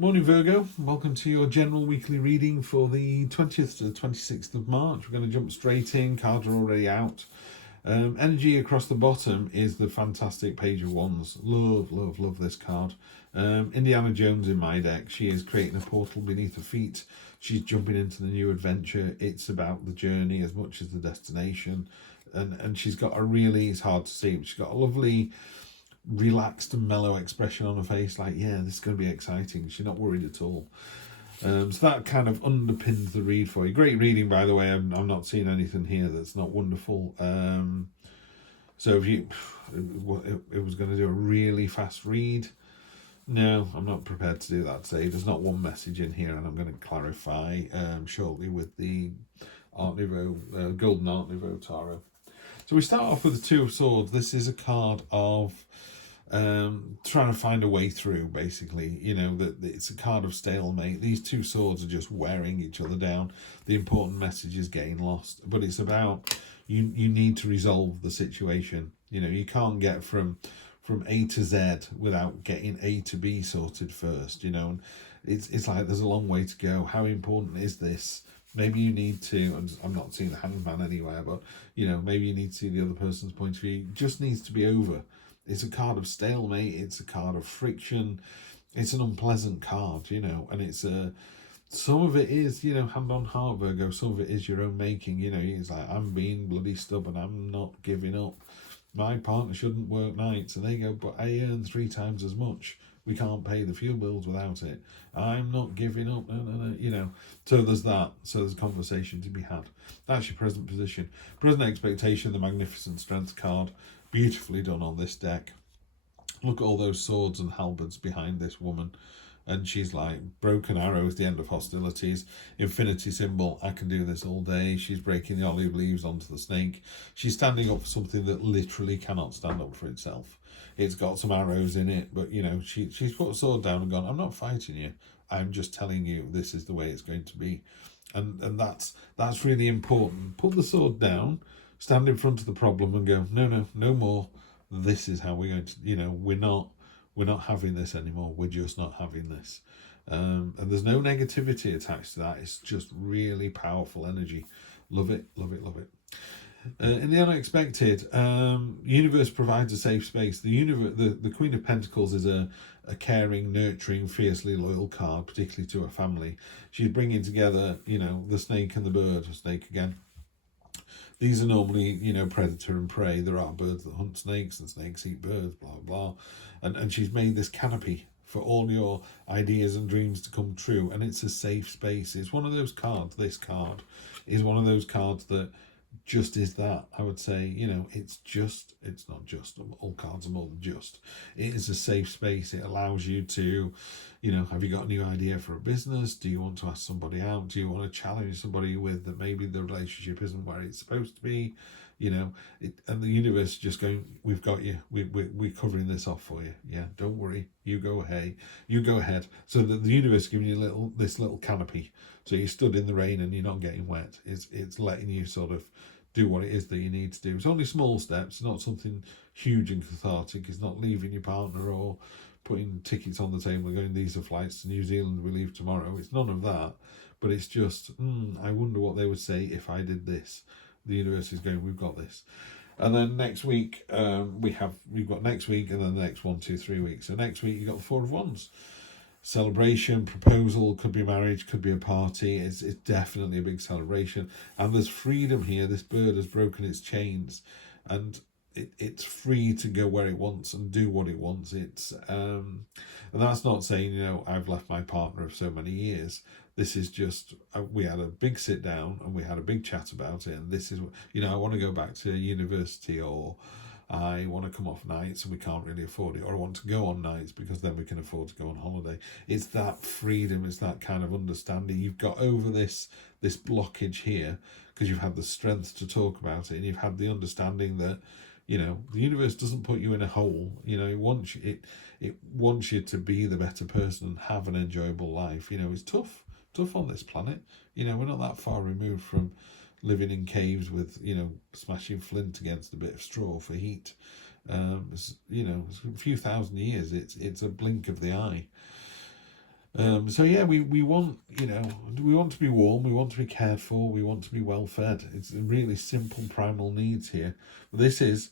Morning Virgo, welcome to your general weekly reading for the 20th to the 26th of March. We're going to jump straight in, cards are already out. Energy across the bottom is the fantastic Page of Wands. Love this card. Indiana Jones in my deck. She is creating a portal beneath her feet. She's jumping into the new adventure. It's about the journey as much as the destination. And she's got a really, it's hard to see, but she's got a lovely relaxed and mellow expression on her face, like, yeah, this is going to be exciting. She's not worried at all. So that kind of underpins the read for you. Great reading, by the way. I'm not seeing anything here that's not wonderful. So if you, it was going to do a really fast read. No, I'm not prepared to do that today. There's not one message in here, and I'm going to clarify shortly with the Art Nouveau, Golden Art Nouveau Tarot. So we start off with the Two of Swords. This is a card of trying to find a way through, basically. You know, that it's a card of stalemate. These two swords are just wearing each other down. The important message is getting lost, but it's about you need to resolve the situation. You know, you can't get from A to Z without getting A to B sorted first, you know. And it's like there's a long way to go. How important is this? Maybe you need to, I'm not seeing the hangman anywhere, but, you know, maybe you need to see the other person's point of view. It just needs to be over. It's a card of stalemate. It's a card of friction. It's an unpleasant card, you know, and it's some of it is, you know, hand on heart, Virgo. Some of it is your own making, you know. It's like, I'm being bloody stubborn. I'm not giving up. My partner shouldn't work nights. And they go, but I earn 3 times as much. We can't pay the fuel bills without it. I'm not giving up. No, you know. So there's that. So there's a conversation to be had. That's your present position. Present expectation, the Magnificent Strength card. Beautifully done on this deck. Look at all those swords and halberds behind this woman. And she's like, broken arrows, the end of hostilities. Infinity symbol, I can do this all day. She's breaking the olive leaves onto the snake. She's standing up for something that literally cannot stand up for itself. It's got some arrows in it, but, you know, she's put a sword down and gone, I'm not fighting you. I'm just telling you this is the way it's going to be. And that's really important. Put the sword down, stand in front of the problem and go, no more. This is how we're going to, you know, we're not having this anymore. We're just not having this. And there's no negativity attached to that. It's just really powerful energy. Love it. In the unexpected, universe provides a safe space. The Queen of Pentacles is a caring, nurturing, fiercely loyal card, particularly to her family. She's bringing together, you know, the snake and the bird. Snake again. These are normally, you know, predator and prey. There are birds that hunt snakes and snakes eat birds, blah, blah. And she's made this canopy for all your ideas and dreams to come true. And it's a safe space. It's one of those cards, this card is one of those cards that just is that. I would say, you know, it's not just, all cards are more than just. It is a safe space. It allows you to, you know, have you got a new idea for a business? Do you want to ask somebody out? Do you want to challenge somebody with that maybe the relationship isn't where it's supposed to be? You know, and the universe is just going, we've got you. We're covering this off for you. Yeah, don't worry. You go ahead. So that the universe is giving you this little canopy. So you stood in the rain and you're not getting wet. It's letting you sort of do what it is that you need to do. It's only small steps, not something huge and cathartic. It's not leaving your partner or putting tickets on the table and going, these are flights to New Zealand, we leave tomorrow. It's none of that. But it's just, I wonder what they would say if I did this. The universe is going, we've got this. And then next week, we've got next week and then the next 1, 2, 3 weeks. So next week, you've got the Four of Wands. Celebration, proposal, could be marriage, could be a party. It's definitely a big celebration. And there's freedom here. This bird has broken its chains and it's free to go where it wants and do what it wants. It's and that's not saying, you know, I've left my partner of so many years. This is just, we had a big sit down and we had a big chat about it. And this is, you know, I want to go back to university, or I want to come off nights and we can't really afford it, or I want to go on nights because then we can afford to go on holiday. It's that freedom, it's that kind of understanding. You've got over this blockage here because you've had the strength to talk about it, and you've had the understanding that, you know, the universe doesn't put you in a hole. You know, it wants you to be the better person and have an enjoyable life. You know, it's tough on this planet. You know, we're not that far removed from living in caves with, you know, smashing flint against a bit of straw for heat. You know, it's a few thousand years. It's a blink of the eye. So yeah, we want, we want to be warm, we want to be cared for, we want to be well fed. It's really simple primal needs here. But this is,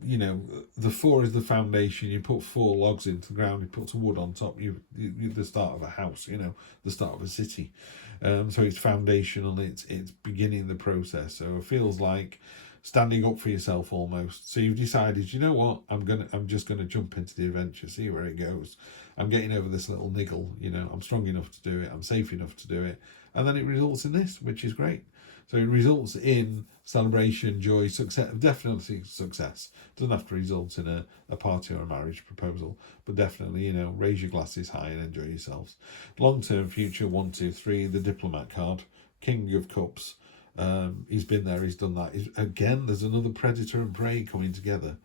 the 4 is the foundation. You put 4 logs into the ground, you put some wood on top, you the start of a house, the start of a city. So it's foundational, it's beginning the process. So it feels like standing up for yourself almost. So you've decided, you know what, I'm just gonna jump into the adventure, see where it goes. I'm getting over this little niggle, I'm strong enough to do it, I'm safe enough to do it. And then it results in this, which is great. So it results in celebration, joy, success, definitely success. Doesn't have to result in a party or a marriage proposal, but definitely, raise your glasses high and enjoy yourselves. Long-term future, 1, 2, 3, the diplomat card, King of Cups. He's been there, he's done that. Again, there's another predator and prey coming together.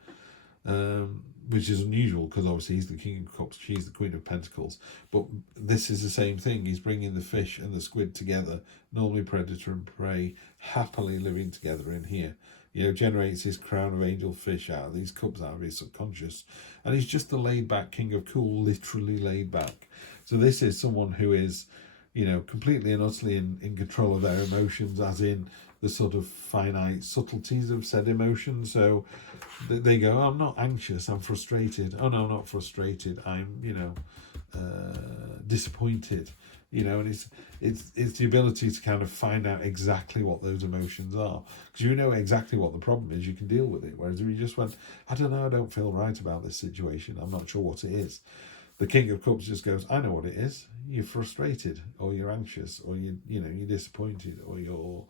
Which is unusual because obviously he's the King of Cups, she's the Queen of Pentacles. But this is the same thing. He's bringing the fish and the squid together. Normally predator and prey happily living together in here. Generates his crown of angel fish out of these cups, out of his subconscious. And he's just the laid back King of Cool, literally laid back. So this is someone who is, completely and utterly in control of their emotions, as in the sort of finite subtleties of said emotion. So they go, I'm not anxious, I'm frustrated. Oh no, I'm not frustrated, I'm disappointed. And it's the ability to kind of find out exactly what those emotions are, because you know exactly what the problem is, you can deal with it. Whereas if you just went, I don't know, I don't feel right about this situation, I'm not sure what it is, the King of Cups just goes, I know what it is. You're frustrated, or you're anxious, or you're disappointed, or you're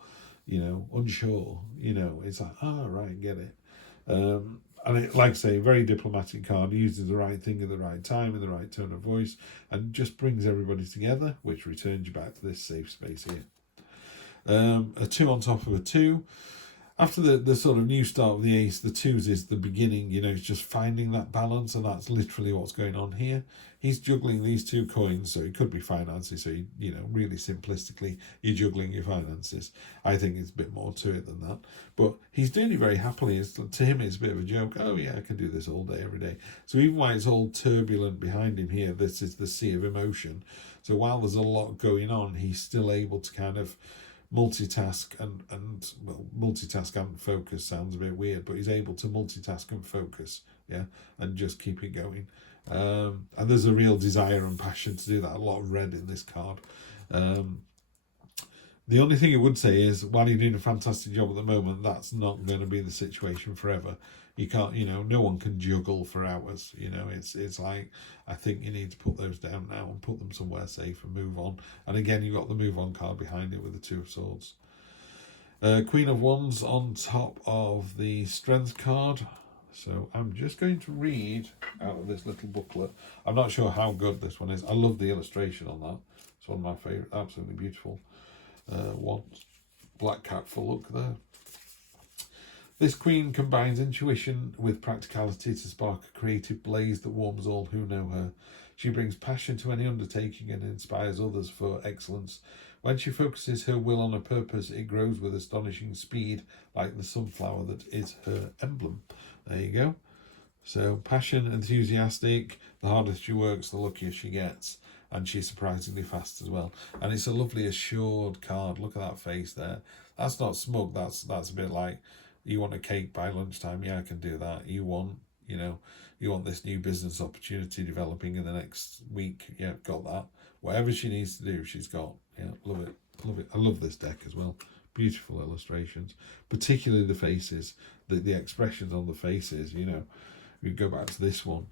unsure. It's like, right, get it. And it, like I say, very diplomatic card, uses the right thing at the right time in the right tone of voice, and just brings everybody together, which returns you back to this safe space here. A 2 on top of a 2. After the sort of new start of the ace, the 2s is the beginning. It's just finding that balance, and that's literally what's going on here. He's juggling these 2 coins, so it could be finances. So really simplistically, you're juggling your finances. I think it's a bit more to it than that, but he's doing it very happily. To him, it's a bit of a joke. Oh yeah, I can do this all day, every day. So even while it's all turbulent behind him here, this is the sea of emotion. So while there's a lot going on, he's still able to kind of multitask and multitask and focus sounds a bit weird, but he's able to multitask and focus, and just keep it going. And there's a real desire and passion to do that. A lot of red in this card. The only thing I would say is, while you're doing a fantastic job at the moment, that's not going to be the situation forever. You can't, no one can juggle for hours. It's like, I think you need to put those down now and put them somewhere safe and move on. And again, you've got the move on card behind it with the 2 of Swords. Queen of Wands on top of the Strength card. So I'm just going to read out of this little booklet. I'm not sure how good this one is. I love the illustration on that. It's one of my favourite, absolutely beautiful. Wands, black cat for look there. This queen combines intuition with practicality to spark a creative blaze that warms all who know her. She brings passion to any undertaking and inspires others for excellence. When she focuses her will on a purpose, it grows with astonishing speed, like the sunflower that is her emblem. There you go. So passion, enthusiastic, the harder she works, the luckier she gets. And she's surprisingly fast as well. And it's a lovely assured card. Look at that face there. That's not smug. That's a bit like, you want a cake by lunchtime? Yeah, I can do that. You want this new business opportunity developing in the next week? Yeah, got that. Whatever she needs to do, she's got. Yeah, love it. Love it. I love this deck as well. Beautiful illustrations, particularly the faces, the expressions on the faces. We go back to this one.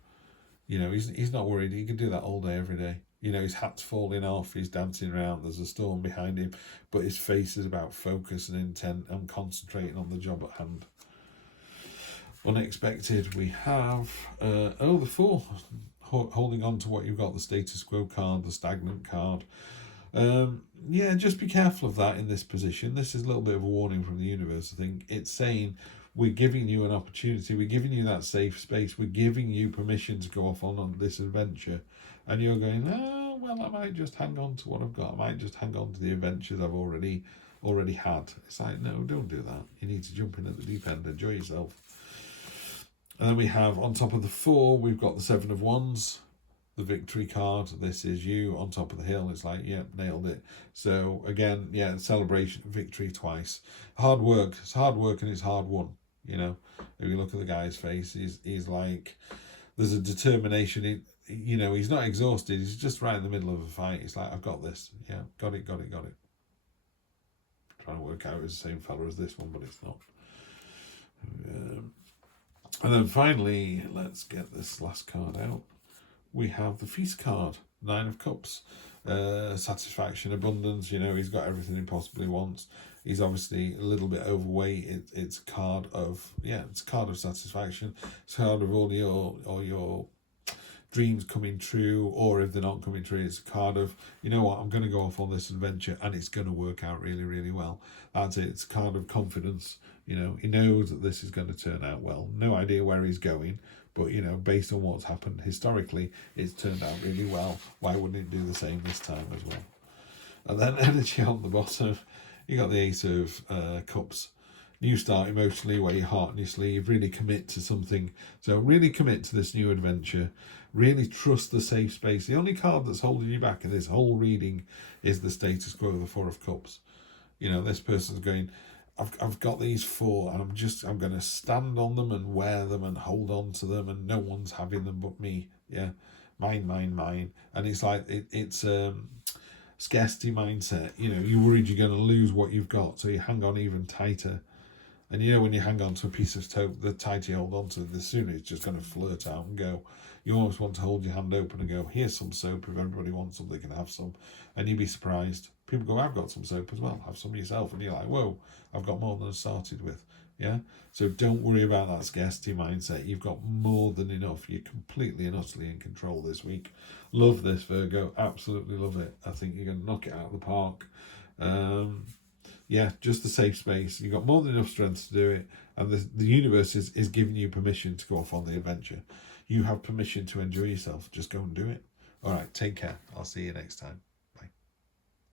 He's not worried. He can do that all day, every day. His hat's falling off, he's dancing around, there's a storm behind him, but his face is about focus and intent and concentrating on the job at hand. Unexpected, we have, the 4, holding on to what you've got, the status quo card, the stagnant card. Just be careful of that in this position. This is a little bit of a warning from the universe, I think. It's saying, we're giving you an opportunity, we're giving you that safe space, we're giving you permission to go off on this adventure. And you're going, I might just hang on to what I've got. I might just hang on to the adventures I've already had. It's like, no, don't do that. You need to jump in at the deep end, enjoy yourself. And then we have, on top of the 4, we've got the 7 of Wands. the victory card. This is you on top of the hill. It's like, yep, nailed it. So again, yeah, celebration, victory twice. Hard work. It's hard work and it's hard won. You know, if you look at the guy's face, he's like, there's a determination. You know, he's not exhausted. He's just right in the middle of a fight. He's like, I've got this. Yeah, got it. Trying to work out it's the same fella as this one, but it's not. And then finally, let's get this last card out. We have the Feast card, 9 of Cups. Satisfaction, abundance. You know, he's got everything he possibly wants. He's obviously a little bit overweight. It's a card of, it's a card of satisfaction. It's a card of all your dreams coming true, or if they're not coming true, it's a card of, you know what, I'm going to go off on this adventure and it's going to work out really, really well. That's it. It's a card of confidence. You know, he knows that this is going to turn out well. No idea where he's going, but, you know, based on what's happened historically, it's turned out really well. Why wouldn't it do the same this time as well? And then energy on the bottom, you got the Ace of Cups. New start emotionally, wear your heart on your sleeve, really commit to something. So really commit to this new adventure. Really trust the safe space. The only card that's holding you back in this whole reading is the status quo of the 4 of Cups. You know, this person's going, I've got these 4 and I'm going to stand on them and wear them and hold on to them, and no one's having them but me. Yeah, mine. And it's like, it's scarcity mindset. You know, you're worried you're going to lose what you've got, so you hang on even tighter. And you know, when you hang on to a piece of soap, the tighter you hold on to it, the sooner it's just going to flirt out and go. You almost want to hold your hand open and go, here's some soap. If everybody wants some, they can have some. And you'd be surprised. People go, I've got some soap as well. Have some yourself. And you're like, whoa, I've got more than I started with. Yeah? So don't worry about that scarcity mindset. You've got more than enough. You're completely and utterly in control this week. Love this, Virgo. Absolutely love it. I think you're going to knock it out of the park. Yeah, just a safe space. You've got more than enough strength to do it. And the universe is giving you permission to go off on the adventure. You have permission to enjoy yourself. Just go and do it. All right, take care. I'll see you next time.